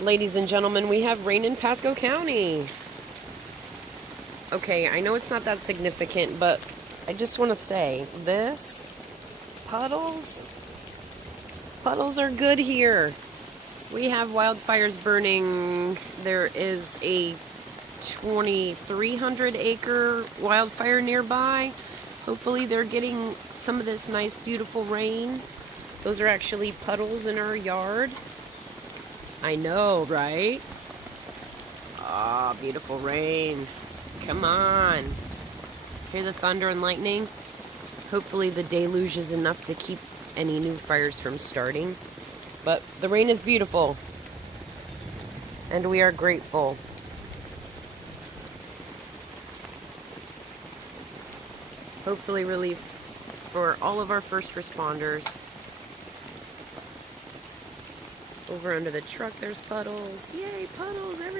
Ladies and gentlemen, we have rain in Pasco County. Okay, I know it's not that significant, but I just want to say this puddles are good here. We have wildfires burning. There is a 2,300 acre wildfire nearby. Hopefully they're getting some of this nice beautiful rain. Those are actually puddles in our yard. I know, right? Ah, beautiful rain. Come on. Hear the thunder and lightning? Hopefully the deluge is enough to keep any new fires from starting. But the rain is beautiful. And we are grateful. Hopefully relief for all of our first responders. Over under the truck, there's puddles. Yay, puddles everywhere.